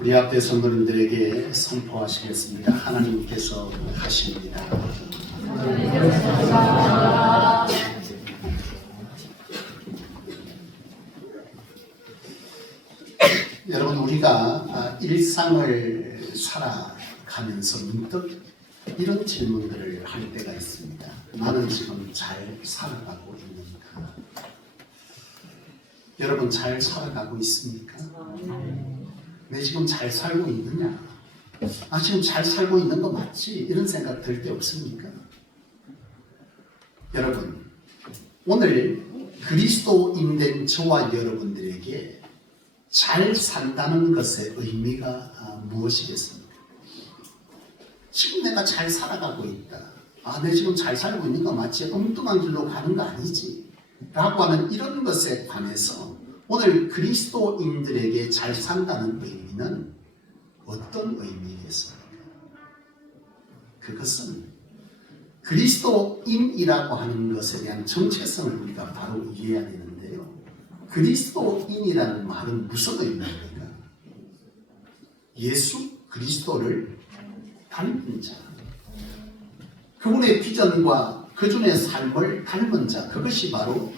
우리 앞에 성도님들에게 선포하시겠습니다. 하나님께서 하십니다. 여러분, 우리가 일상을 살아가면서 문득 이런 질문들을 할 때가 있습니다. 나는 지금 잘 살아가고 있는가? 여러분, 잘 살아가고 있습니까? 내 지금 잘 살고 있느냐? 지금 잘 살고 있는 거 맞지? 이런 생각 들 때 없습니까? 여러분, 오늘 그리스도인된 저와 여러분들에게 잘 산다는 것의 의미가 무엇이겠습니까? 지금 내가 잘 살아가고 있다. 내 지금 잘 살고 있는 거 맞지? 엉뚱한 길로 가는 거 아니지? 라고 하는 이런 것에 관해서 오늘 그리스도인들에게 잘 산다는 의미는 어떤 의미겠습니까? 그것은 그리스도인이라고 하는 것에 대한 정체성을 우리가 바로 이해해야 되는데요. 그리스도인이라는 말은 무슨 의미입니까? 예수 그리스도를 닮은 자, 그분의 비전과 그분의 삶을 닮은 자, 그것이 바로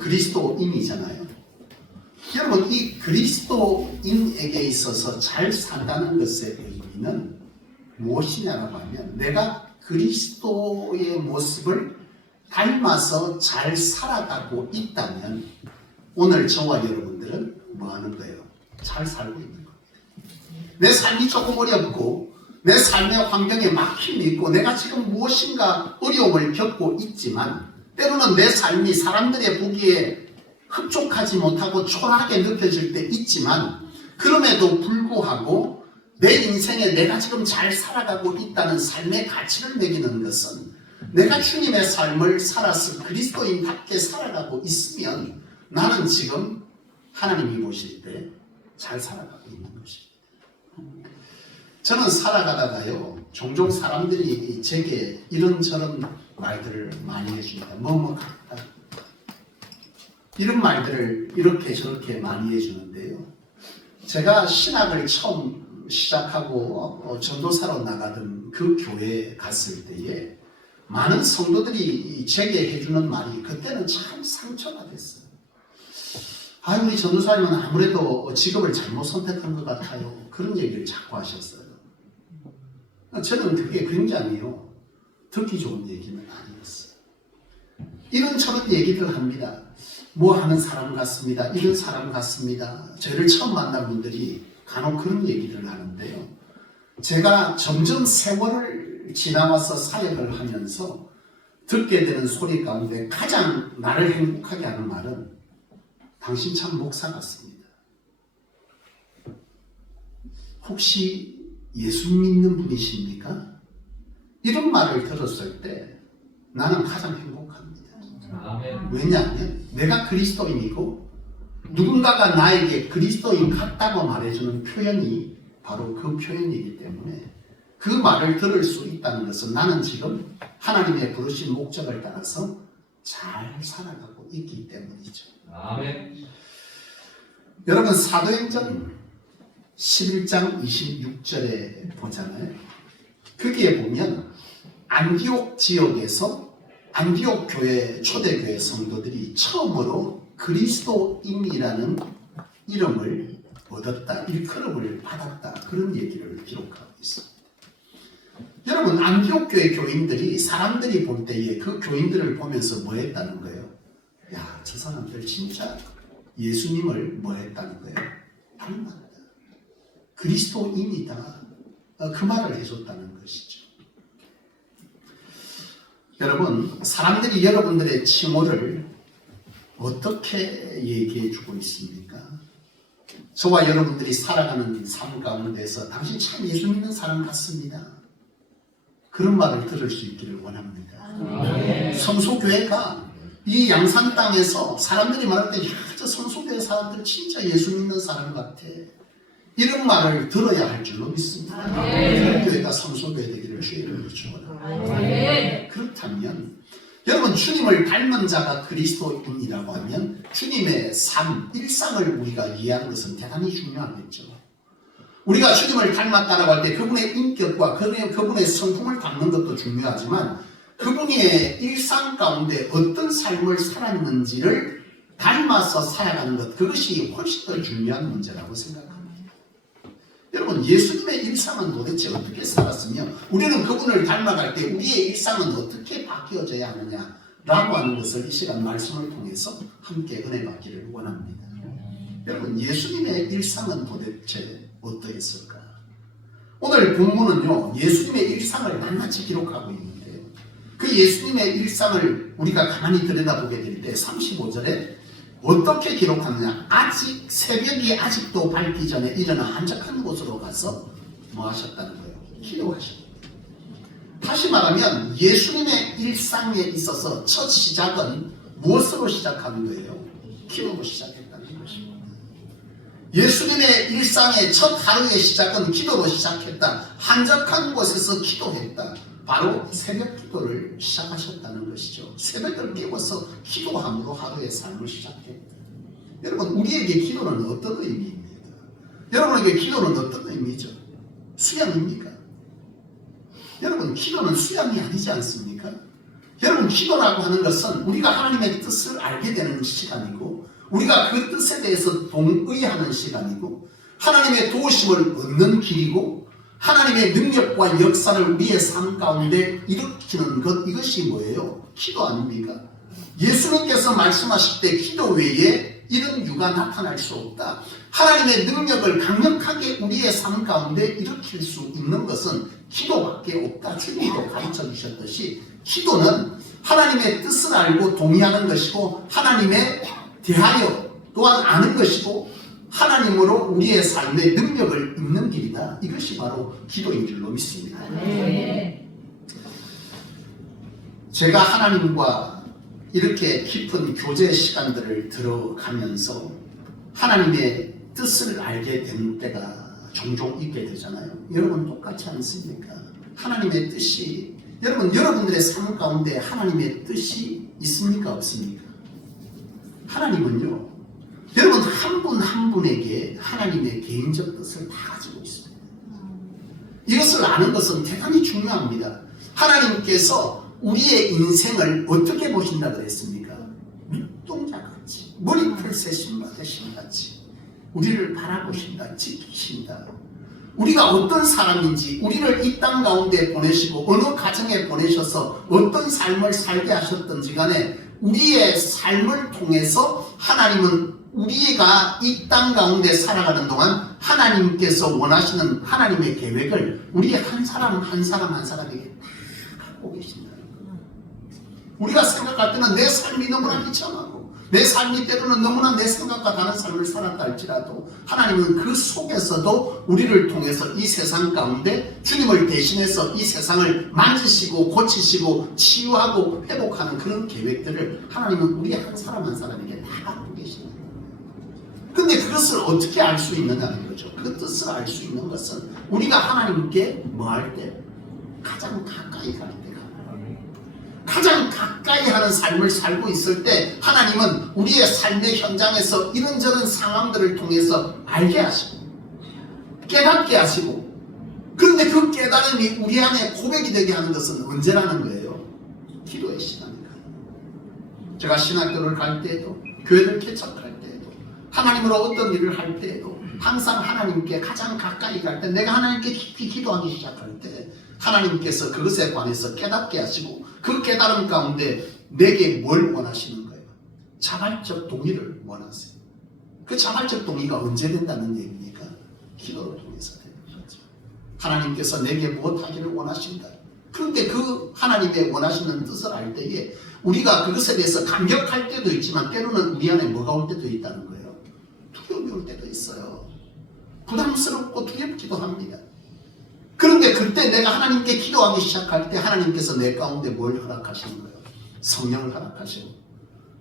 그리스도인이잖아요. 여러분, 이 그리스도인에게 있어서 잘 산다는 것의 의미는 무엇이냐라고 하면 내가 그리스도의 모습을 닮아서 잘 살아가고 있다면 오늘 저와 여러분들은 뭐 하는 거예요? 잘 살고 있는 겁니다. 내 삶이 조금 어렵고 내 삶의 환경에 막힘이 있고 내가 지금 무엇인가 어려움을 겪고 있지만 때로는 내 삶이 사람들의 보기에 흡족하지 못하고 초라하게 느껴질 때 있지만 그럼에도 불구하고 내 인생에 내가 지금 잘 살아가고 있다는 삶의 가치를 매기는 것은 내가 주님의 삶을 살아서 그리스도인답게 살아가고 있으면 나는 지금 하나님이 보실 때 잘 살아가고 있는 것입니다. 저는 살아가다가요, 종종 사람들이 제게 이런저런 말들을 많이 해줍니다. 뭐뭐 같다. 이런 말들을 이렇게 저렇게 많이 해주는데요. 제가 신학을 처음 시작하고 전도사로 나가던 그 교회에 갔을 때에 많은 성도들이 제게 해주는 말이 그때는 참 상처가 됐어요. 우리 전도사님은 아무래도 직업을 잘못 선택한 것 같아요. 그런 얘기를 자꾸 하셨어요. 저는 그게 굉장히요, 듣기 좋은 얘기는 아니었어요. 이런저런 얘기를 합니다. 뭐 하는 사람 같습니다. 이런 사람 같습니다. 저를 처음 만난 분들이 간혹 그런 얘기를 하는데요. 제가 점점 세월을 지나와서 사역을 하면서 듣게 되는 소리 가운데 가장 나를 행복하게 하는 말은 당신 참 목사 같습니다. 혹시 예수 믿는 분이십니까? 이런 말을 들었을 때 나는 가장 행복합니다. 왜냐하면 내가 그리스도인이고 누군가가 나에게 그리스도인 같다고 말해주는 표현이 바로 그 표현이기 때문에 그 말을 들을 수 있다는 것은 나는 지금 하나님의 부르신 목적을 따라서 잘 살아가고 있기 때문이죠. 아멘. 여러분, 사도행전 11장 26절에 보잖아요. 거기에 보면 안디옥 지역에서 안디옥 교회, 초대교회 성도들이 처음으로 그리스도인이라는 이름을 얻었다, 일컬음을 받았다, 그런 얘기를 기록하고 있습니다. 여러분, 안디옥 교회 교인들이 사람들이 볼 때에 그 교인들을 보면서 뭐 했다는 거예요? 저 사람들 진짜 예수님을 뭐 했다는 거예요? 닮았다. 그리스도인이다. 그 말을 해줬다는 것이죠. 여러분, 사람들이 여러분들의 칭호를 어떻게 얘기해 주고 있습니까? 저와 여러분들이 살아가는 삶 가운데서 당신 참 예수 믿는 사람 같습니다. 그런 말을 들을 수 있기를 원합니다. 성소교회가 이 양산 땅에서 사람들이 말할 때 저 성소교회 사람들 진짜 예수 믿는 사람 같아. 이런 말을 들어야 할 줄로 믿습니다. 교회가 성소교회 되기를 주의 이름으로 축원합니다. 그렇다면 여러분, 주님을 닮은 자가 그리스도인이라고 하면 주님의 삶, 일상을 우리가 이해하는 것은 대단히 중요하겠죠. 우리가 주님을 닮았다라고 할 때 그분의 인격과 그분의 성품을 닮는 것도 중요하지만 그분의 일상 가운데 어떤 삶을 살았는지를 닮아서 살아가는 것, 그것이 훨씬 더 중요한 문제라고 생각합니다. 여러분, 예수님의 일상은 도대체 어떻게 살았으며 우리는 그분을 닮아갈 때 우리의 일상은 어떻게 바뀌어져야 하느냐라고 하는 것을 이 시간 말씀을 통해서 함께 은혜 받기를 원합니다. 여러분, 예수님의 일상은 도대체 어떠했을까? 오늘 본문은요, 예수님의 일상을 낱낱이 기록하고 있는데요. 그 예수님의 일상을 우리가 가만히 들여다보게 될 때 35절에 어떻게 기록하느냐? 아직 새벽이 아직도 밝기 전에 일어나 한적한 곳으로 가서 뭐 하셨다는 거예요? 기도하셨다. 다시 말하면 예수님의 일상에 있어서 첫 시작은 무엇으로 시작하는 거예요? 기도로 시작했다는 것입니다. 예수님의 일상의 첫 하루의 시작은 기도로 시작했다. 한적한 곳에서 기도했다. 바로 새벽 기도를 시작하셨다는 것이죠. 새벽을 깨워서 기도함으로 하루의 삶을 시작했다. 여러분, 우리에게 기도는 어떤 의미입니까? 여러분에게 기도는 어떤 의미죠? 수양입니까? 여러분, 기도는 수양이 아니지 않습니까? 여러분, 기도라고 하는 것은 우리가 하나님의 뜻을 알게 되는 시간이고 우리가 그 뜻에 대해서 동의하는 시간이고 하나님의 도우심을 얻는 길이고 하나님의 능력과 역사를 우리의 삶 가운데 일으키는 것, 이것이 뭐예요? 기도 아닙니까? 예수님께서 말씀하실 때 기도 외에 이런 유가 나타날 수 없다. 하나님의 능력을 강력하게 우리의 삶 가운데 일으킬 수 있는 것은 기도밖에 없다. 주님도 가르쳐 주셨듯이 기도는 하나님의 뜻을 알고 동의하는 것이고 하나님에 대하여 또한 아는 것이고 하나님으로 우리의 삶의 능력을 입는 길이다. 이것이 바로 기도인 줄로 믿습니다. 제가 하나님과 이렇게 깊은 교제 시간들을 들어가면서 하나님의 뜻을 알게 된 때가 종종 있게 되잖아요. 여러분 똑같지 않습니까? 하나님의 뜻이 여러분들의 삶 가운데 하나님의 뜻이 있습니까? 없습니까? 하나님은요, 여러분 한 분 한 분에게 하나님의 개인적 뜻을 다 가지고 있습니다. 이것을 아는 것은 대단히 중요합니다. 하나님께서 우리의 인생을 어떻게 보신다 그랬습니까? 눈동자같이, 머리털 새신 같이 우리를 바라보신다, 지키신다. 우리가 어떤 사람인지 우리를 이 땅 가운데 보내시고 어느 가정에 보내셔서 어떤 삶을 살게 하셨던지 간에 우리의 삶을 통해서 하나님은 우리가 이 땅 가운데 살아가는 동안 하나님께서 원하시는 하나님의 계획을 우리 한 사람 한 사람에게 다 갖고 계신다는 거예요. 우리가 생각할 때는 내 삶이 너무나 비참하고 내 삶이 때로는 너무나 내 생각과 다른 삶을 살았다 할지라도 하나님은 그 속에서도 우리를 통해서 이 세상 가운데 주님을 대신해서 이 세상을 만지시고 고치시고 치유하고 회복하는 그런 계획들을 하나님은 우리 한 사람 한 사람에게 다 갖고 계십니다. 근데 그것을 어떻게 알 수 있느냐는 거죠. 그 뜻을 알 수 있는 것은 우리가 하나님께 뭐 할 때? 가장 가까이 갈 때가, 가장 가까이 하는 삶을 살고 있을 때 하나님은 우리의 삶의 현장에서 이런저런 상황들을 통해서 알게 하시고 깨닫게 하시고, 그런데 그 깨달음이 우리 안에 고백이 되게 하는 것은 언제라는 거예요? 기도의 시간입니다. 제가 신학교를 갈 때에도 교회를 개척할 때에도 하나님으로 어떤 일을 할 때에도 항상 하나님께 가장 가까이 갈 때, 내가 하나님께 깊이 기도하기 시작할 때 하나님께서 그것에 관해서 깨닫게 하시고 그 깨달음 가운데 내게 뭘 원하시는 거예요? 자발적 동의를 원하세요. 그 자발적 동의가 언제 된다는 얘기입니까? 기도를 통해서 되는 거죠. 하나님께서 내게 무엇하기를 원하신다. 그런데 그 하나님의 원하시는 뜻을 알 때에 우리가 그것에 대해서 감격할 때도 있지만 때로는 우리 안에 뭐가 올 때도 있다는 거예요. 두려움이 올 때도 있어요. 부담스럽고 두렵기도 합니다. 그런데 그때 내가 하나님께 기도하기 시작할 때 하나님께서 내 가운데 뭘 허락하시는 거예요? 성령을 허락하시고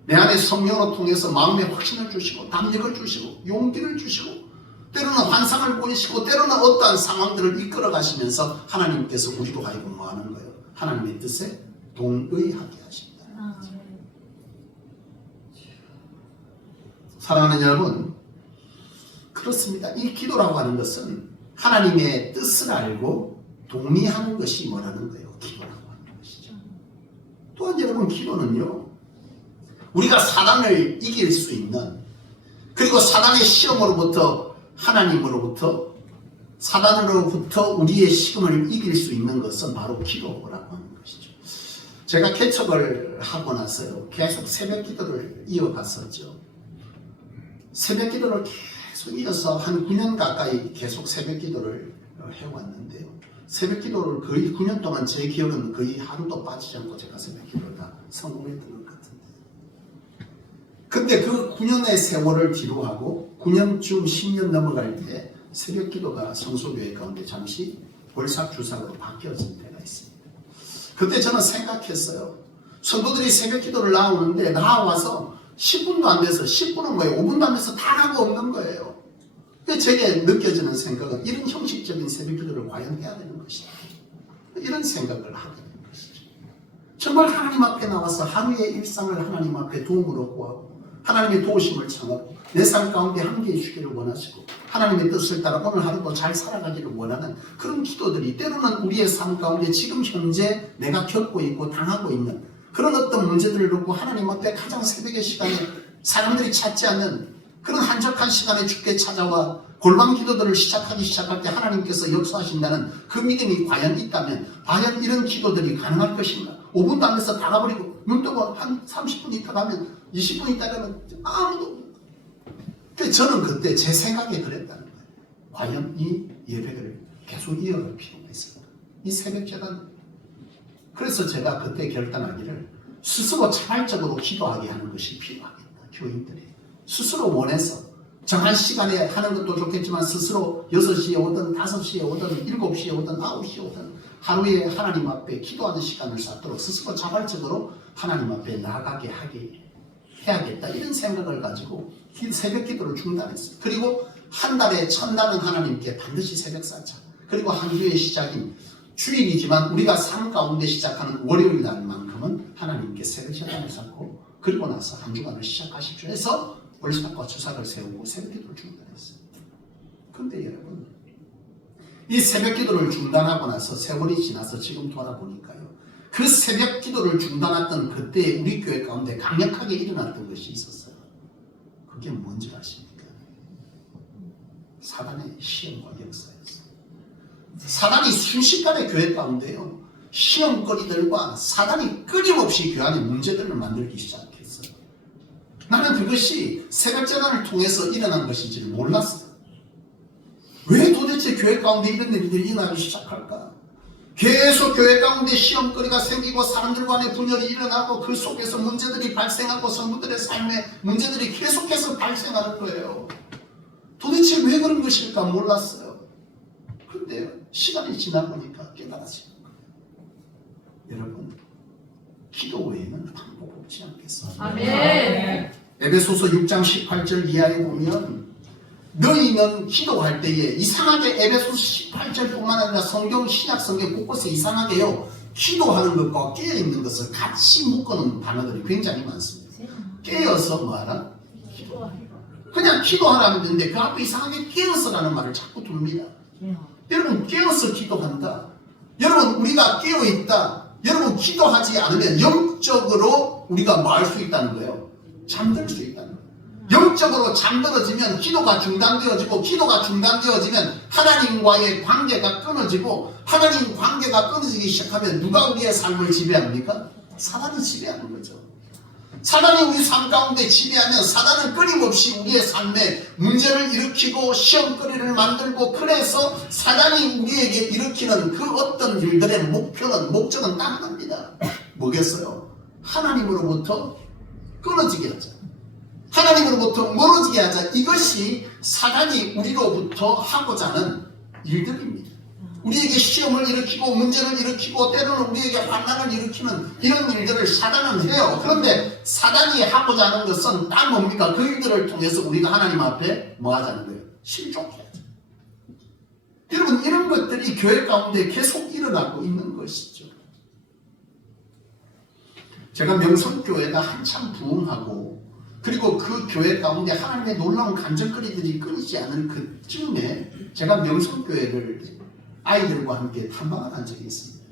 내 안에 성령으로 통해서 마음의 확신을 주시고 담력을 주시고 용기를 주시고 때로는 환상을 보이시고 때로는 어떠한 상황들을 이끌어 가시면서 하나님께서 우리로 하여금 뭐 하는 거예요? 하나님의 뜻에 동의하게 하신다. 사랑하는 여러분, 그렇습니다. 이 기도라고 하는 것은 하나님의 뜻을 알고 동의하는 것이 뭐라는 거예요? 기도라고 하는 것이죠. 또한 여러분, 기도는요, 우리가 사단을 이길 수 있는, 그리고 사단의 시험으로부터, 하나님으로부터, 사단으로부터 우리의 시험을 이길 수 있는 것은 바로 기도라고 하는 것이죠. 제가 개척을 하고 나서요, 계속 새벽 기도를 이어갔었죠. 새벽 기도를 계속 이어서 한 9년 가까이 계속 새벽 기도를 해왔는데요. 새벽 기도를 거의 9년 동안 제 기억은 거의 하루도 빠지지 않고 제가 새벽 기도를 다 성공했던 것 같은데. 근데 그 9년의 세월을 뒤로하고 9년쯤 10년 넘어갈 때 새벽 기도가 성소교회 가운데 잠시 월삭주삭으로 바뀌어진 때가 있습니다. 그때 저는 생각했어요. 성도들이 새벽 기도를 나오는데 나와서 10분도 안 돼서 10분은 뭐예요? 5분도 안 돼서 다 하고 없는 거예요. 제게 느껴지는 생각은 이런 형식적인 새벽 기도를 과연 해야 되는 것이다. 이런 생각을 하게 되는 것이죠. 정말 하나님 앞에 나와서 하루의 일상을 하나님 앞에 도움을 구하고 하나님의 도우심을 청하고 내 삶 가운데 함께해 주기를 원하시고 하나님의 뜻을 따라 오늘 하루도 잘 살아가기를 원하는 그런 기도들이 때로는 우리의 삶 가운데 지금 현재 내가 겪고 있고 당하고 있는 그런 어떤 문제들을 놓고 하나님 앞에 가장 새벽의 시간에 사람들이 찾지 않는 그런 한적한 시간에 주께 찾아와 골방 기도들을 시작할 때 하나님께서 역사하신다는 그 믿음이 과연 있다면 과연 이런 기도들이 가능할 것인가? 5분도 안 돼서 다 가버리고 눈 뜨고 한 30분 있다 가면 20분 있다 가면 아무도. 저는 그때 제 생각에 그랬다는 거예요. 과연 이 예배를 계속 이어갈 필요가 있을까? 이 새벽 재단. 그래서 제가 그때 결단하기를 스스로 자발적으로 기도하게 하는 것이 필요하겠다. 교인들이 스스로 원해서 정한 시간에 하는 것도 좋겠지만 스스로 6시에 오든 5시에 오든 7시에 오든 9시에 오든 하루에 하나님 앞에 기도하는 시간을 쌓도록 스스로 자발적으로 하나님 앞에 나가게 해야겠다. 이런 생각을 가지고 새벽 기도를 중단했어요. 그리고 한 달에 첫날은 하나님께 반드시 새벽 쌓자. 그리고 한 주의 시작인 주일이지만 우리가 삶 가운데 시작하는 월요일 날만큼은 하나님께 새벽 시간을 쌓고 그리고 나서 한 주간을 시작하십시오 해서 월삭과 주삭을 세우고 새벽 기도를 중단했어요. 그런데 여러분, 이 새벽 기도를 중단하고 나서 세월이 지나서 지금 돌아보니까요, 그 새벽 기도를 중단했던 그때 우리 교회 가운데 강력하게 일어났던 것이 있었어요. 그게 뭔지 아십니까? 사단의 시험과 역사였어요. 사단이 순식간에 교회 가운데요, 시험거리들과 사단이 끊임없이 교회 안에 문제들을 만들기 시작했어요. 나는 그것이 새벽재단을 통해서 일어난 것인지를 몰랐어요. 왜 도대체 교회 가운데 이런 일들이 일어나기 시작할까? 계속 교회 가운데 시험거리가 생기고 사람들 간의 분열이 일어나고 그 속에서 문제들이 발생하고 성도들의 삶에 문제들이 계속해서 발생하는 거예요. 도대체 왜 그런 것일까 몰랐어요. 그런데 시간이 지나보니까 깨달아지는 거예요. 여러분, 기도 외에는 방법 없지 않겠습니까? 아멘. 에베소서 6장 18절 이하에 보면 너희는 기도할 때에 이상하게 에베소서 18절뿐만 아니라 성경 신약 성경 곳곳에 이상하게요 기도하는 것과 깨어있는 것을 같이 묶어놓은 단어들이 굉장히 많습니다. 깨어서 뭐하라? 그냥 기도하라면 되는데 그 앞에 이상하게 깨어서라는 말을 자꾸 둡니다. 여러분, 깨어서 기도한다. 여러분, 우리가 깨어있다. 여러분, 기도하지 않으면 영적으로 우리가 뭐 할 수 있다는 거예요? 잠들 수 있다는 거예요. 영적으로 잠들어지면 기도가 중단되어지고 기도가 중단되어지면 하나님과의 관계가 끊어지고 하나님 관계가 끊어지기 시작하면 누가 우리의 삶을 지배합니까? 사단이 지배하는 거죠. 사단이 우리 삶 가운데 지배하면 사단은 끊임없이 우리의 삶에 문제를 일으키고 시험거리를 만들고 그래서 사단이 우리에게 일으키는 그 어떤 일들의 목적은 딱 하나입니다. 뭐겠어요? 하나님으로부터 끊어지게 하자. 하나님으로부터 멀어지게 하자. 이것이 사단이 우리로부터 하고자 하는 일들입니다. 우리에게 시험을 일으키고 문제를 일으키고 때로는 우리에게 환난을 일으키는 이런 일들을 사단은 해요. 그런데 사단이 하고자 하는 것은 딱 뭡니까? 그 일들을 통해서 우리가 하나님 앞에 뭐 하자는 거예요? 실족해야죠. 여러분, 이런 것들이 교회 가운데 계속 일어나고 있는 것이죠. 제가 명성교회가 한참 부흥하고 그리고 그 교회 가운데 하나님의 놀라운 간증거리들이 끊이지 않은 그쯤에 제가 명성교회를 아이들과 함께 탐방을 한 적이 있습니다.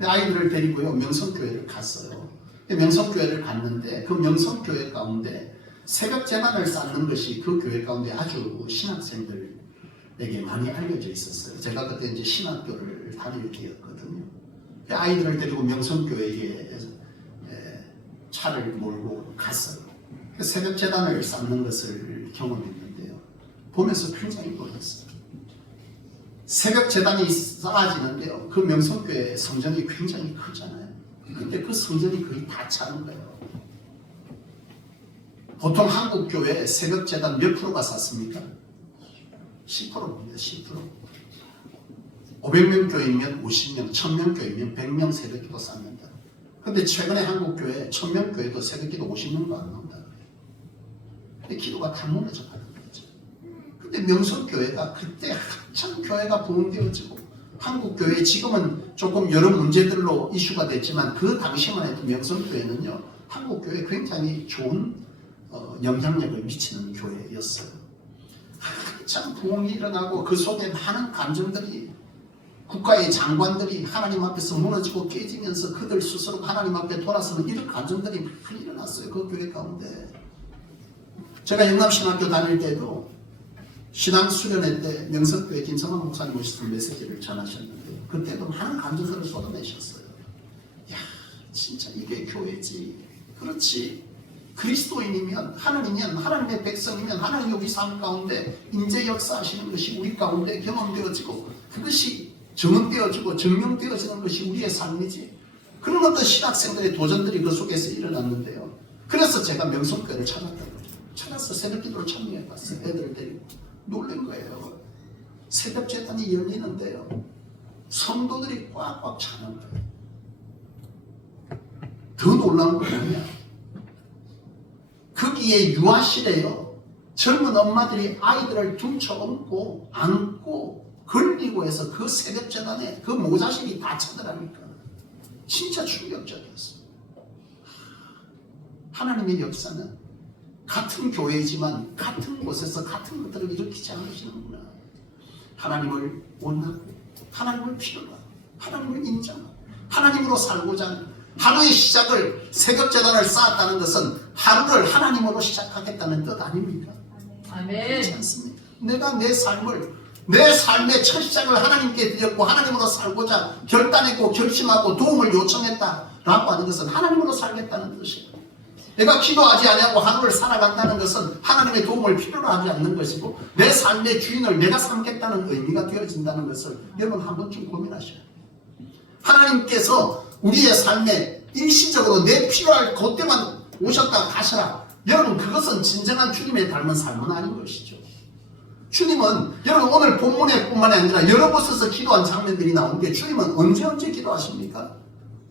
아이들을 데리고요 명성교회를 갔어요. 명성교회를 갔는데 그 명성교회 가운데 새벽 재단을 쌓는 것이 그 교회 가운데 아주 신학생들에게 많이 알려져 있었어요. 제가 그때 이제 신학교를 다닐 때였거든요. 아이들을 데리고 명성교회에 차를 몰고 갔어요. 새벽 재단을 쌓는 것을 경험했는데요. 보면서 굉장히 놀랐어요. 새벽 재단이 쌓아지는데요. 그 명성교회 성전이 굉장히 크잖아요. 근데 그 성전이 거의 다 차는 거예요. 보통 한국 교회 새벽 재단 몇 프로가 샀습니까? 10%입니다. 10%. 500명 교회이면 50명, 1000명 교회이면 100명 새벽기도 쌓는다. 근데 최근에 한국 교회 1000명 교회도 새벽기도 50명도 안 나온다. 근데 기도가 다 무너져 가는 거죠. 근데 명성교회가 그때 한참 교회가 부흥되어지고 한국 교회 지금은 조금 여러 문제들로 이슈가 됐지만 그 당시만 해도 명성교회는요 한국 교회에 굉장히 좋은 영향력을 미치는 교회였어요. 한참 부흥이 일어나고 그 속에 많은 감정들이 국가의 장관들이 하나님 앞에서 무너지고 깨지면서 그들 스스로 하나님 앞에 돌아서는 이런 감정들이 많이 일어났어요. 그 교회 가운데. 제가 영남신학교 다닐 때도 신앙수련회 때 명성교회 김성환 목사님 오셔서 메시지를 전하셨는데 그때도 많은 감정들을 쏟아내셨어요. 야, 진짜 이게 교회지. 그렇지. 그리스도인이면 하나님이면 하나님의 백성이면 하나님이 우리 삶 가운데 인재 역사하시는 것이 우리 가운데 경험되어지고 그것이 증언되어지고 증명되어지는 것이 우리의 삶이지. 그런 어떤 신학생들의 도전들이 그 속에서 일어났는데요. 그래서 제가 명성교회를 찾았다고요. 찾아서 새벽기도를 참여해봤어요. 애들을 데리고. 놀란 거예요. 새벽 재단이 열리는데요. 성도들이 꽉꽉 차는 거예요. 더 놀라운 건 뭐냐? 거기에 유아실에요. 젊은 엄마들이 아이들을 둥쳐업고 안고 걸리고 해서 그 새벽 재단에 그 모자실이 다 차더라니까. 진짜 충격적이었어요. 하나님의 역사는 같은 교회이지만 같은 곳에서 같은 것들을 일으키지 않으시는구나. 하나님을 원하고 하나님을 필요로 하고 하나님을 인정하고 하나님으로 살고자 하는 하루의 시작을 새벽재단을 쌓았다는 것은 하루를 하나님으로 시작하겠다는 뜻 아닙니까? 아멘. 그렇지 않습니까? 내가 내 삶의 첫 시작을 하나님께 드렸고 하나님으로 살고자 결단했고 결심하고 도움을 요청했다라고 하는 것은 하나님으로 살겠다는 뜻이에요. 내가 기도하지 아니하고 하루를 살아간다는 것은 하나님의 도움을 필요로 하지 않는 것이고 내 삶의 주인을 내가 삼겠다는 의미가 되어진다는 것을 여러분 한 번쯤 고민하셔야 돼요. 하나님께서 우리의 삶에 일시적으로 내 필요할 그때만 오셨다 가셔라. 여러분 그것은 진정한 주님의 닮은 삶은 아닌 것이죠. 주님은 여러분 오늘 본문에 뿐만 아니라 여러 곳에서 기도한 장면들이 나오는데 주님은 언제 기도하십니까?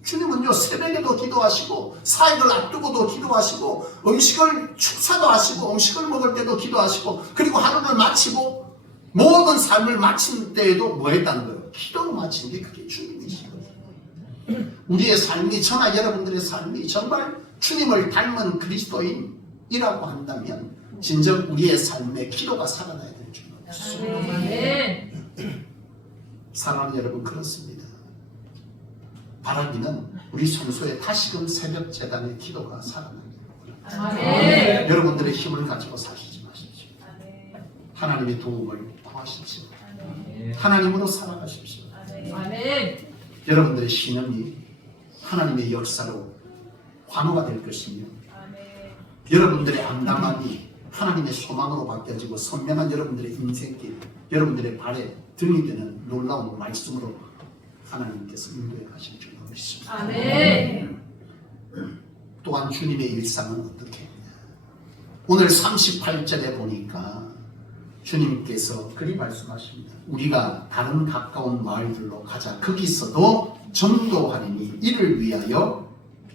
주님은요 새벽에도 기도하시고 사역을 앞두고도 기도하시고 음식을 축사도 하시고 음식을 먹을 때도 기도하시고 그리고 하루를 마치고 모든 삶을 마친 때에도 뭐 했다는 거예요? 기도로 마친 게 그게 주님이시거든요. 우리의 삶이 저나 여러분들의 삶이 정말 주님을 닮은 그리스도인이라고 한다면 진정 우리의 삶에 기도가 살아나야 될 줄 알았습니다. 사랑하는 여러분 그렇습니다. 바라기는 우리 성소에 다시금 새벽 재단의 기도가 살아나기를 여러분들의 힘을 가지고 사시지 마십시오. 하나님의 도움을 구하십시오. 하나님으로 살아가십시오. 여러분들의 신음이 하나님의 역사로 환호가 될 것이며 여러분들의 암담함이 하나님의 소망으로 바뀌어지고 선명한 여러분들의 인생길 여러분들의 발에 등이 되는 놀라운 말씀으로 하나님께서 인도해 가실 줄 믿습니다. 아멘. 또한 주님의 일상은 어떻게 했냐? 오늘 38절에 보니까 주님께서 그리 말씀하십니다. 우리가 다른 가까운 마을들로 가자. 거기서도 전도하리니 이를 위하여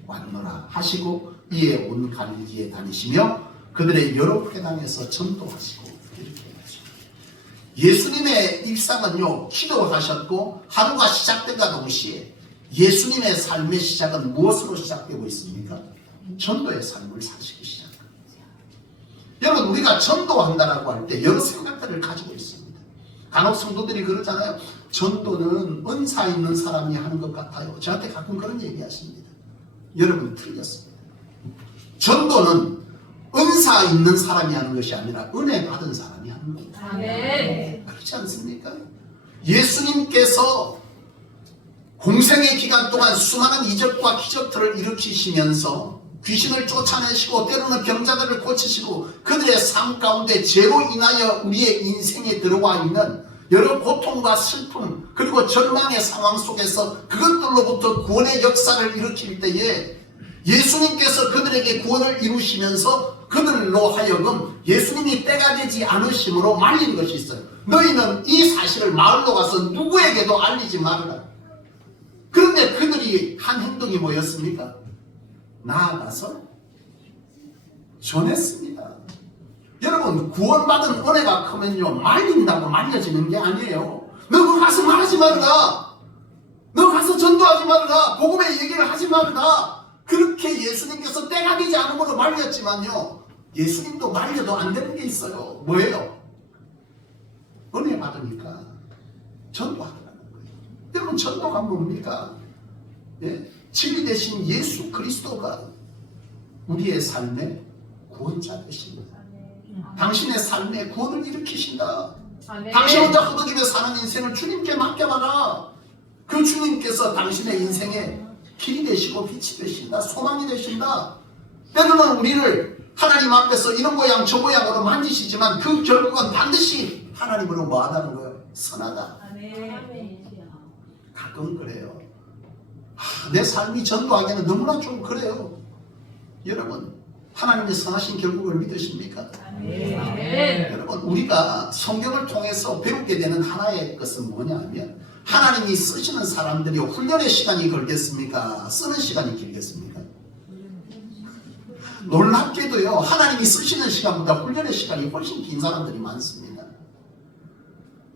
왔노라 하시고 이에 온 갈릴리에 다니시며 그들의 여러 회당에서 전도하시고 이렇게 하십니다. 예수님의 일상은요 기도하셨고 하루가 시작된과 동시에 예수님의 삶의 시작은 무엇으로 시작되고 있습니까? 전도의 삶을 사시기 시작합니다. 여러분 우리가 전도한다라고 할 때 여러 생각들을 가지고 있습니다. 간혹 성도들이 그러잖아요. 전도는 은사 있는 사람이 하는 것 같아요. 저한테 가끔 그런 얘기 하십니다. 여러분 틀렸습니다. 전도는 은사 있는 사람이 하는 것이 아니라 은혜 받은 사람이 하는 겁니다. 아멘. 그렇지 않습니까? 예수님께서 공생의 기간 동안 수많은 이적과 기적들을 일으키시면서 귀신을 쫓아내시고 때로는 병자들을 고치시고 그들의 삶 가운데 죄로 인하여 우리의 인생에 들어와 있는 여러 고통과 슬픔 그리고 절망의 상황 속에서 그것들로부터 구원의 역사를 일으킬 때에 예수님께서 그들에게 구원을 이루시면서 그들로 하여금 예수님이 때가 되지 않으심으로 말린 것이 있어요. 너희는 이 사실을 마을로 가서 누구에게도 알리지 말아라. 그런데 그들이 한 행동이 뭐였습니까? 나아가서 전했습니다. 여러분 구원받은 은혜가 크면요 말린다고 말려지는 게 아니에요. 너 가서 말하지 말아라. 너 가서 전도하지 말아라. 복음의 얘기를 하지 말아라. 그렇게 예수님께서 때가 되지 않음으로 말렸지만요 예수님도 말려도 안 되는 게 있어요. 뭐예요? 은혜 받으니까 전도하더라는 거예요. 여러분 전도가 뭡니까? 예? 진리 대신 예수 그리스도가 우리의 삶의 구원자 되십니다. 당신의 삶에 구원을 일으키신다. 아멘. 당신 혼자 허덕이며 사는 인생을 주님께 맡겨봐라. 그 주님께서 당신의 인생에 길이 되시고 빛이 되신다. 소망이 되신다. 때로는 우리를 하나님 앞에서 이런 모양 저 모양으로 만지시지만 그 결국은 반드시 하나님으로 뭐하다는 거예요? 선하다. 아멘. 가끔 그래요. 내 삶이 전도하기에는 너무나 좀 그래요. 여러분 하나님의 선하신 결국을 믿으십니까? 아멘. 여러분 우리가 성경을 통해서 배우게 되는 하나의 것은 뭐냐면 하나님이 쓰시는 사람들이 훈련의 시간이 걸겠습니까? 쓰는 시간이 길겠습니까? 놀랍게도요 하나님이 쓰시는 시간보다 훈련의 시간이 훨씬 긴 사람들이 많습니다.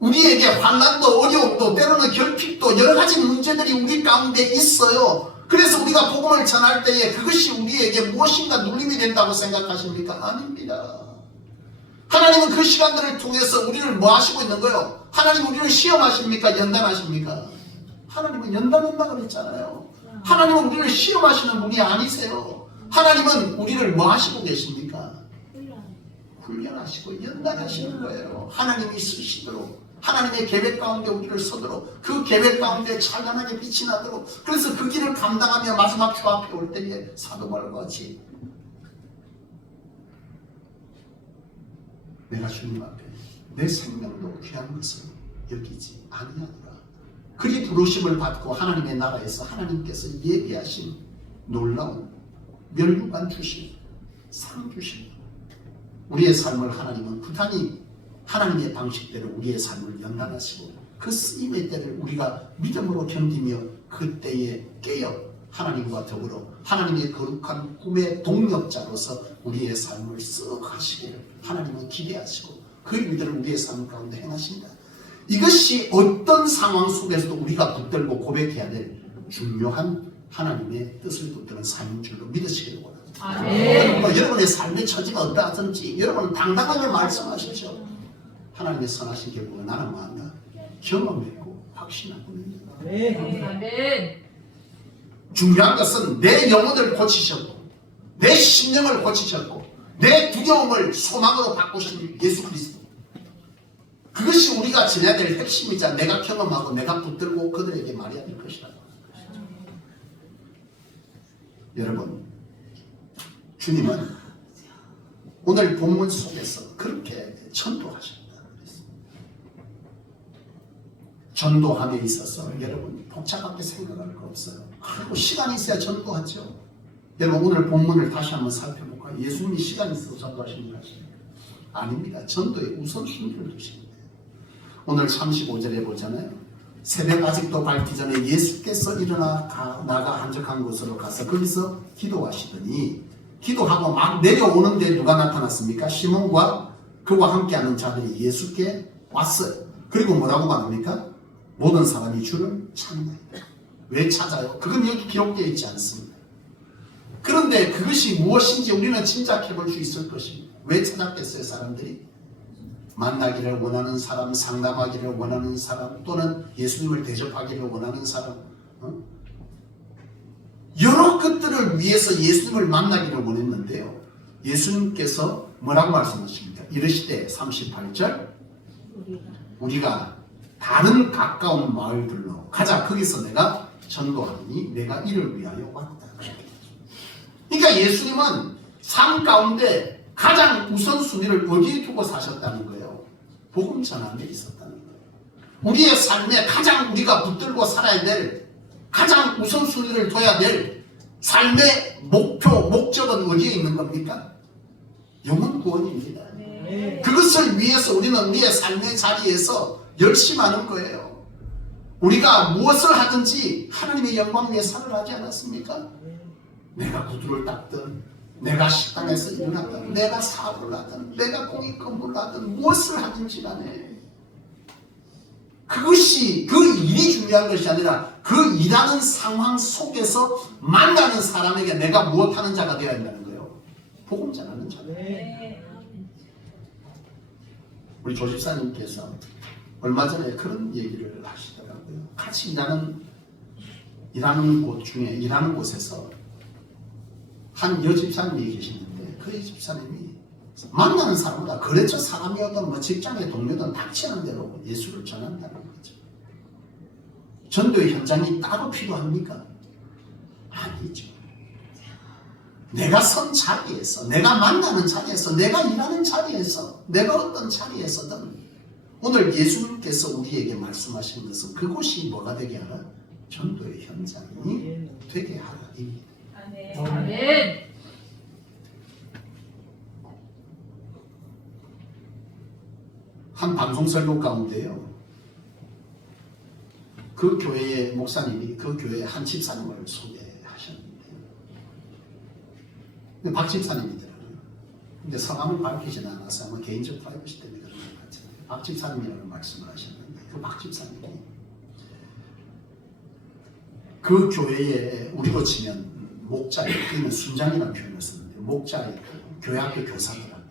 우리에게 환난도 어려움도 때로는 결핍도 여러 가지 문제들이 우리 가운데 있어요. 그래서 우리가 복음을 전할 때에 그것이 우리에게 무엇인가 눌림이 된다고 생각하십니까? 아닙니다. 하나님은 그 시간들을 통해서 우리를 뭐 하시고 있는 거예요? 하나님 우리를 시험하십니까? 연단하십니까? 하나님은 연단한다고 그랬잖아요. 하나님은 우리를 시험하시는 분이 아니세요. 하나님은 우리를 뭐 하시고 계십니까? 훈련하시고 연단하시는 거예요. 하나님이 쓰시도록 하나님의 계획 가운데 우리를 서도록 그 계획 가운데 찬란하게 빛이 나도록 그래서 그 길을 감당하며 마지막 주 앞에 올 때에 사도 바울과 같이 내가 주님 앞에 내 생명도 귀한 것을 여기지 아니하노라. 그리 부르심을 받고 하나님의 나라에서 하나님께서 예비하신 놀라운 멸류관 주심 상 주심 우리의 삶을 하나님은 부단히 하나님의 방식대로 우리의 삶을 연단하시고 그 쓰임의 때를 우리가 믿음으로 견디며 그때에 깨어 하나님과 더불어 하나님의 거룩한 꿈의 동력자로서 우리의 삶을 쓱 하시기를 하나님은 기대하시고 그 일들을 우리의 삶 가운데 행하신다. 이것이 어떤 상황 속에서도 우리가 붙들고 고백해야 될 중요한 하나님의 뜻을 붙드는 삶인 줄로 믿으시기를 원합니다. 아멘. 여러분의 삶의 처지가 어떠하든지 여러분은 당당하게 말씀하십시오. 하나님의 선하신 결국은 나는 뭐한다? 경험했고 확신하고 있는 거예요. 아멘. 중요한 것은 내 영혼을 고치셨고 내 심령을 고치셨고 내 두려움을 소망으로 바꾸신 예수 그리스도 그것이 우리가 지내야 될 핵심이자 내가 경험하고 내가 붙들고 그들에게 말해야 될 것이다. 여러분 주님은 오늘 본문 속에서 그렇게 전도하셨다. 전도함에 있어서 여러분 복잡하게 생각할 거 없어요. 그리고 시간이 있어야 전도하죠. 여러분 오늘 본문을 다시 한번 살펴볼까요? 예수님이 시간이 있어서 전도하시는 거 아십니까? 아닙니다. 전도에 우선순위를 두십니다. 오늘 35절에 보잖아요. 새벽 아직도 밝기 전에 예수께서 일어나 나가 한적한 곳으로 가서 거기서 기도하시더니 기도하고 막 내려오는데 누가 나타났습니까? 시몬과 그와 함께하는 자들이 예수께 왔어요. 그리고 뭐라고 말합니까? 모든 사람이 주를 찾나이다. 왜 찾아요? 그건 여기 기록되어 있지 않습니다. 그런데 그것이 무엇인지 우리는 짐작해 볼 수 있을 것입니다. 왜 찾았겠어요, 사람들이? 만나기를 원하는 사람, 상담하기를 원하는 사람, 또는 예수님을 대접하기를 원하는 사람, 여러 것들을 위해서 예수님을 만나기를 원했는데요. 예수님께서 뭐라고 말씀하십니까? 이르시되 38절 우리가 다른 가까운 마을들로 가자. 거기서 내가 전도하니 내가 이를 위하여 왔다. 그러니까 예수님은 삶 가운데 가장 우선순위를 어디에 두고 사셨다는 거예요? 복음 전함에 있었다는 거예요. 우리의 삶에 가장 우리가 붙들고 살아야 될, 가장 우선순위를 둬야 될 삶의 목표, 목적은 어디에 있는 겁니까? 영혼 구원입니다. 그것을 위해서 우리는 우리의 삶의 자리에서 열심히 하는 거예요. 우리가 무엇을 하든지 하나님의 영광 위해 살을 하지 않았습니까? 내가 구두를 닦든, 내가 식당에서 일을 하든, 내가 사업을 하든, 내가 공익 근무를 하든, 무엇을 하든지 간에 그것이, 그 일이 중요한 것이 아니라 그 일하는 상황 속에서 만나는 사람에게 내가 무엇하는 자가 되어야 한다는 거예요. 복음 전하는 자. 우리 조 집사님께서 얼마 전에 그런 얘기를 하시더라고요. 같이 일하는 곳 중에, 일하는 곳에서 한 여집사님이 계시는데, 그 여집사님이 만나는 사람보다 거래처 사람이어든 뭐 직장의 동료든 닥치는 대로 예수를 전한다는 거죠. 전도의 현장이 따로 필요합니까? 아니죠. 내가 선 자리에서, 내가 만나는 자리에서, 내가 일하는 자리에서, 내가 어떤 자리에서든 오늘 예수님께서 우리에게 말씀하신 것은 그곳이 뭐가 되게 하라? 전도의 현장이 되게 하라입니다. 아멘. 한 방송설교 가운데요, 그 교회의 목사님이 그 교회의 한 집사님을 소개하셨는데요. 박 집사님이더라고요. 근데 성함을 밝히지는 않아서 아마 개인적 프라이버시 때문에 그런 것 같아요. 박 집사님이라는 말씀을 하셨는데, 그 박 집사님이 그 교회에 우리로 치면 목자의, 그는 순장이라는 표현을 쓰는데, 목자의 교회학교 교사더라고요.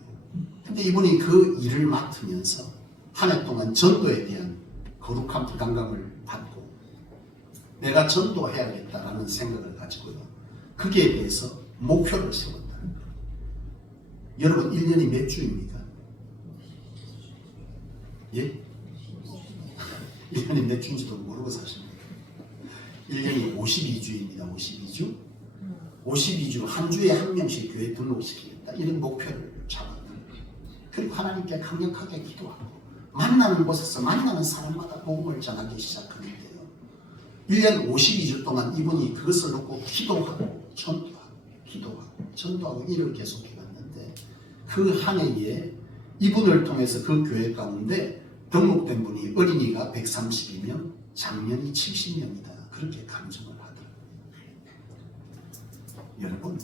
근데 이분이 그 일을 맡으면서 한 해 동안 전도에 대한 거룩한 부담감을 받고 내가 전도해야겠다라는 생각을 가지고요, 거기에 대해서 목표를 세웠다는 거예요. 여러분, 1년이 몇 주입니까? 예? 1년이 몇 주인지도 모르고 사십니까? 1년이 52주입니다. 52주. 52주 한 주에 한 명씩 교회 등록시키겠다, 이런 목표를 잡았다. 그리고 하나님께 강력하게 기도하고 만나는 곳에서 만나는 사람마다 복음을 전하기 시작하는데요, 1년 52주 동안 이분이 그것을 놓고 기도하고 전도하고 일을 계속해 왔는데, 그 한 해에 이분을 통해서 그 교회 가운데 등록된 분이 어린이가 132명, 장년이 70명이다, 그렇게 감정을 하더라고요. 여러분,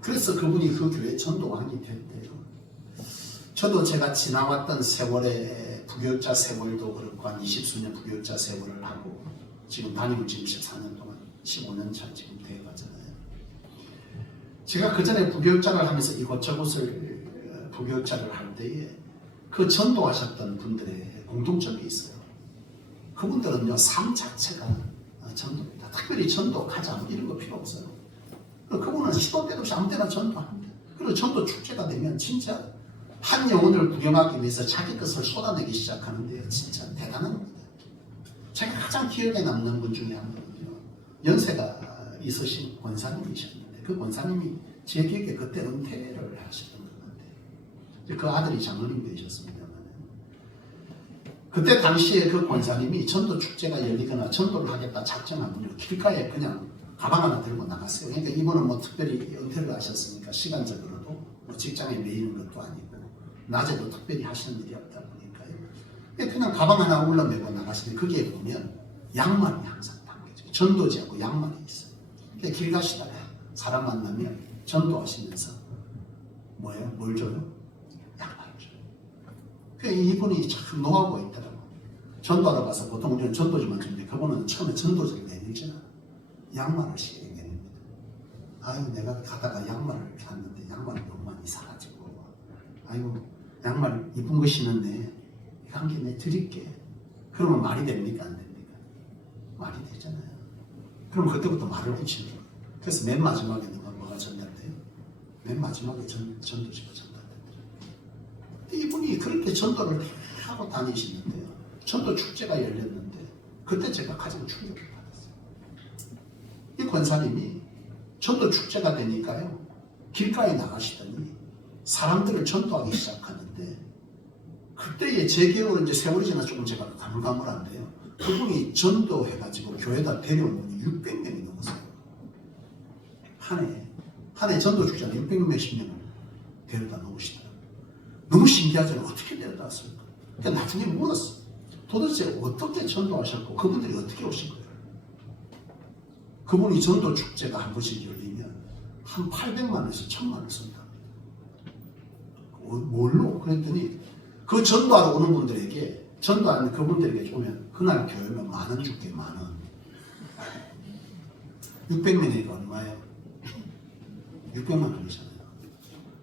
그래서 그분이 그 교회 전도왕이 됐대요. 저도 제가 지나왔던 세월에, 부교육자 세월도 그렇고 한 20수년 부교육자 세월을 하고 지금 담임을 지금 14년 동안, 15년 차 지금 되어가잖아요. 제가 그 전에 부교육자를 하면서 이곳저곳을 부교육자를 할 때에 그 전도하셨던 분들의 공통점이 있어요. 그분들은요, 삶 자체가 전도입니다. 특별히 전도 가자 이런 거 필요 없어요. 그분은 시도 때도 없이 아무 때나 전도합니다. 그리고 전도 축제가 되면 진짜 한 영혼을 구경하기 위해서 자기 것을 쏟아내기 시작하는데요, 진짜 대단한 겁니다. 제가 가장 기억에 남는 분 중에 한 분은요, 연세가 있으신 권사님이셨는데, 그 권사님이 제 기억에 그때 은퇴를 하셨던 것 같아요. 그 아들이 장로님 되셨습니다만, 그때 당시에 그 권사님이 전도 축제가 열리거나 전도를 하겠다 작정하면요, 길가에 그냥 가방 하나 들고 나갔어요. 그러니까 이분은 뭐 특별히 은퇴를 하셨으니까 시간적으로도 뭐 직장에 매이는 것도 아니고 낮에도 특별히 하시는 일이 없다 보니까요, 그냥 가방 하나 올라매고 나가시는데, 거기에 보면 양말이 항상 담겨져요. 전도지하고 양말이 있어요. 그러니까 길 가시다가 사람 만나면 전도하시면서 뭐예요? 뭘 줘요? 양말을 줘요. 그러니까 이분이 참 노하우가 있더라고요. 전도하러 가서 보통 우리는 전도지만 주는데, 그분은 처음에 전도지를 내밀잖아. 양말을 시키게 내립니다. 아유, 내가 가다가 양말을 샀는데 양말이 너무 많이 사가지고, 아이고, 양말 이쁜 거 신었네. 이거 한 개 내 드릴게. 그러면 말이 됩니까? 안 됩니까? 말이 되잖아요. 그럼 그때부터 말을 붙이는 거예요. 그래서 맨 마지막에 뭐가 전달돼요? 맨 마지막에 전도지가 전달되더라고요. 이분이 그렇게 전도를 하고 다니시는데요. 전도 축제가 열렸는데 그때 제가 가장 충격을 받았어요. 이 권사님이 전도 축제가 되니까요. 길가에 나가시더니 사람들을 전도하기 시작하는데 그때의 제 기억으로 이제 세월이 지나 조금 제가 가물가물한데요. 그분이 전도해가지고 교회에다 데려온 분이 600명이 넘었어요. 한 해 전도 축제는 600몇십 명을 데려다 놓으시더라고요. 너무 신기하잖아요. 어떻게 데려다 왔을까? 그러니까 나중에 물었어. 도대체 어떻게 전도하셨고 그분들이 어떻게 오신 거예요? 그분이 전도 축제가 한 번씩 열리면 한 800만 원에서 1000만 원을 쓴다. 뭘로? 그랬더니 그 전도하러 오는 분들에게 전도하는 그분들에게 오면 그날 교회면 10,000원 줄게 10,000원. 600명이니까 얼마예요? 600만 원이잖아요.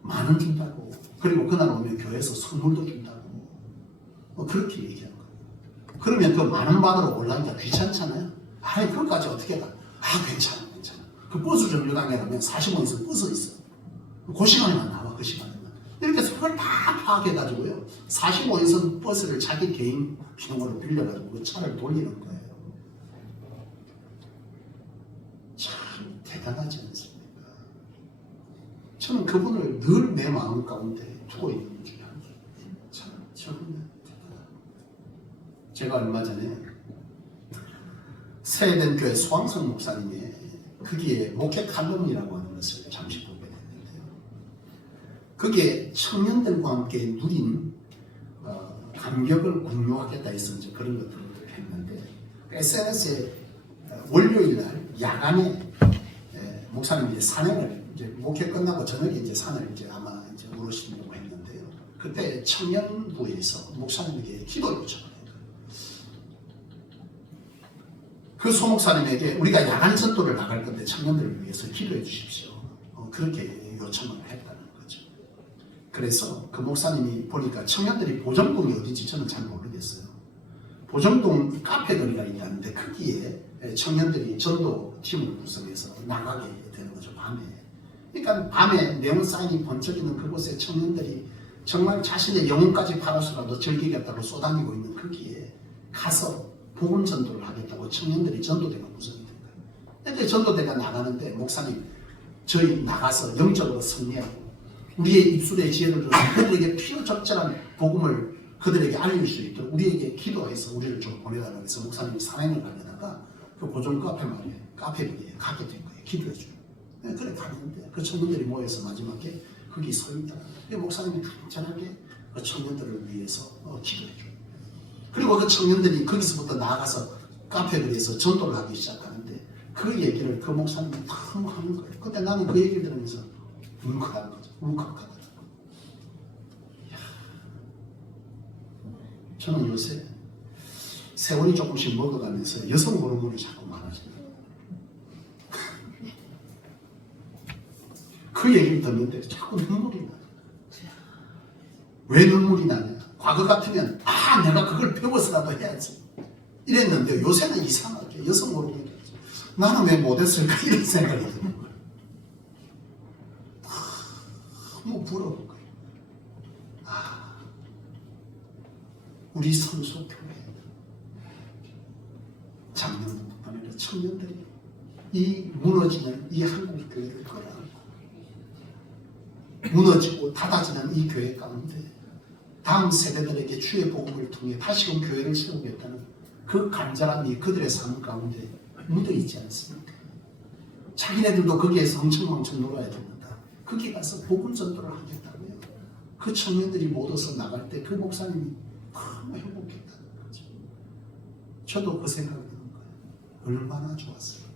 10,000원 준다고. 그리고 그날 오면 교회에서 선물도 준다고. 그렇게 얘기한 거예요. 그러면 그 10,000원 받으러 올라가기가 귀찮잖아요. 아니 그것까지 어떻게 가? 괜찮아. 그 버스 정류장에 가면 45분 이상 버스 있어. 그 시간에만 나와. 그 시간에만. 이렇게 그걸 다 파악해가지고요. 45인선 버스를 자기 개인 비용으로 빌려가지고 그 차를 돌리는 거예요. 참 대단하지 않습니까? 저는 그분을 늘 내 마음 가운데 두고 있는 것 중에 한 개. 참 대단하다. 제가 얼마 전에 세eden 교회 소왕성 목사님의 거기에 목회 칼럼이라고 하는 것을 잠시 보게 됐는데요. 거기에 청년들과 함께 누린 감격을 공유하겠다 해서 이제 그런 것들을 했는데 SNS에 월요일 날 야간에 목사님이 산행을 이제 목회 끝나고 저녁에 이제 산을 이제 아마 이제 오르시려고 했는데요. 그때 청년부에서 목사님에게 기도 요청을 해요. 그 소목사님에게 우리가 야간 전도를 나갈 건데 청년들을 위해서 기도해 주십시오. 그렇게 요청을 했다는 거죠. 그래서 그 목사님이 보니까 청년들이 보정동이 어딘지 저는 잘 모르겠어요. 보정동 카페 거리가 있다는데 거기에 청년들이 전도팀을 구성해서 나가게 되는 거죠. 밤에. 그러니까 밤에 네온 사인이 번쩍이는 그곳에 청년들이 정말 자신의 영혼까지 팔아서라도 즐기겠다고 쏘다니고 있는 거기에 가서 복음 전도를 하겠다고 청년들이 전도대가 구성이 된 거예요. 근데 전도대가 나가는데 목사님 저희 나가서 영적으로 승리하고 우리의 입술의 지혜를 줘서 그들에게 필요적절한 복음을 그들에게 알릴 수 있도록 우리에게 기도해서 우리를 좀 보내달라고 해서 목사님이 산행을 가려다가 그 보존 카페에 가게 된 거예요. 기도해 주고. 그래 갔는데 그 청년들이 모여서 마지막에 거기 서 있다. 목사님이 간절하게 그 청년들을 위해서 기도해 주고. 그리고 그 청년들이 거기서부터 나가서 카페 거리에서 전도를 하기 시작하는데 그 얘기를 그 목사님이 너무 하는 거예요. 그때 나는 그 얘기를 들으면서 울컥하는 거죠. 울컥하더라고요. 저는 요새 세월이 조금씩 먹어가면서 여성 호르몬이 자꾸 많아져요. 그 얘기를 듣는데 자꾸 눈물이 나요. 왜 눈물이 나냐? 과거 같으면 내가 그걸 배워서라도 해야지 이랬는데 요새는 이상하게 여성 호르몬이 나는 왜 못했을까 이런 생각이 드는 거예요. 너무 부러운 거예요. 우리 성소교회 장년뿐만 아니라 청년들이 이 무너지는 이 한국 교회를 끌어안고 무너지고 닫아지는 이 교회 가운데 다음 세대들에게 주의 복음을 통해 다시금 교회를 세우겠다는 그 간절함이 그들의 삶 가운데 묻어있지 않습니까? 자기네들도 거기에서 엉청망청 놀아야 됩니다. 거기 가서 복음 전도를 하겠다고요. 그 청년들이 모여서 나갈 때 그 목사님이 너무 행복했다는 거죠. 저도 그 생각이 드는 거예요. 얼마나 좋았을까.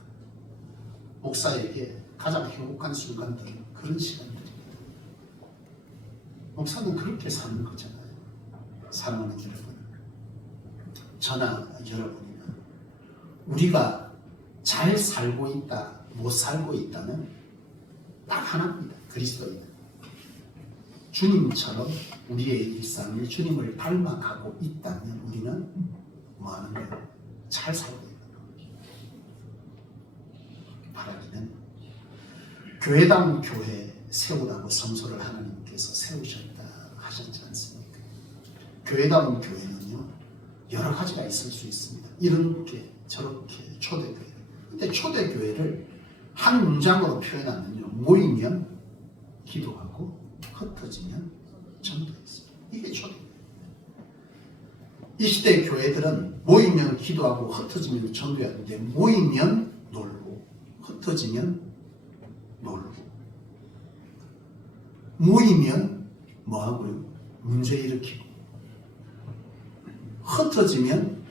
목사에게 가장 행복한 순간들은 그런 시간들입니다. 목사는 그렇게 사는 거잖아요. 사랑하는 여러분, 저나 여러분이나 우리가 잘 살고 있다, 못 살고 있다는 딱 하나입니다. 그리스도인. 주님처럼 우리의 일상이 주님을 닮아가고 있다면 우리는 뭐 하는 거예요? 잘 살고 있는 거예요. 바라기는 교회다운 교회 세우라고 선서를 하나님께서 세우셨다 하셨지 않습니까? 교회다운 교회는요 여러 가지가 있을 수 있습니다. 이렇게 저렇게 초대교회. 근데 초대교회를 한 문장으로 표현하면요 모이면 기도하고 흩어지면 전도했어요. 이게 초대교회. 이 시대 교회들은 모이면 기도하고 흩어지면 전도하는데 모이면 놀고 흩어지면 놀고 모이면 뭐하고요? 문제 일으키고 흩어지면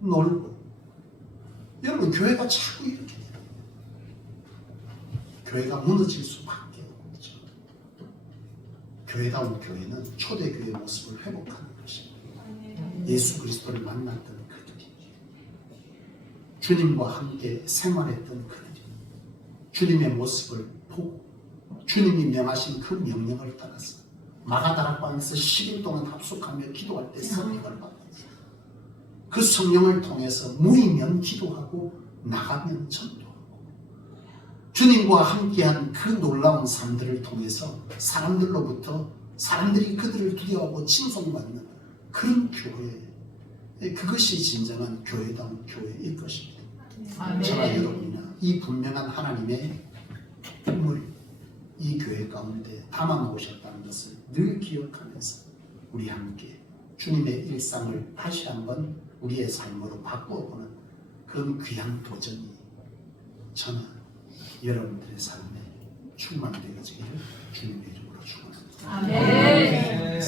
놀고. 여러분 교회가 자꾸 이렇게 돼요. 교회가 무너질 수밖에 없죠. 교회다운 교회는 초대교회 모습을 회복하는 것입니다. 예수 그리스도를 만났던 그들이 주님과 함께 생활했던 그들이 주님의 모습을 보고 주님이 명하신 그 명령을 따라서 마가다락방에서 10일 동안 합숙하며 기도할 때 성령을 받았어요. 그 성령을 통해서 모이면 기도하고 나가면 전도하고 주님과 함께한 그 놀라운 삶들을 통해서 사람들로부터 사람들이 그들을 두려워하고 칭송받는 그런 교회, 그것이 진정한 교회다운 교회일 것입니다. 저와 여러분이나 이 분명한 하나님의 꿈을 이 교회 가운데 담아놓으셨다는 것을 늘 기억하면서 우리 함께 주님의 일상을 다시 한번 우리의 삶으로 바꾸어보는 그런 귀한 도전이 저는 여러분들의 삶에 충만되어지기를 주님의 이름으로 축원합니다. 아멘.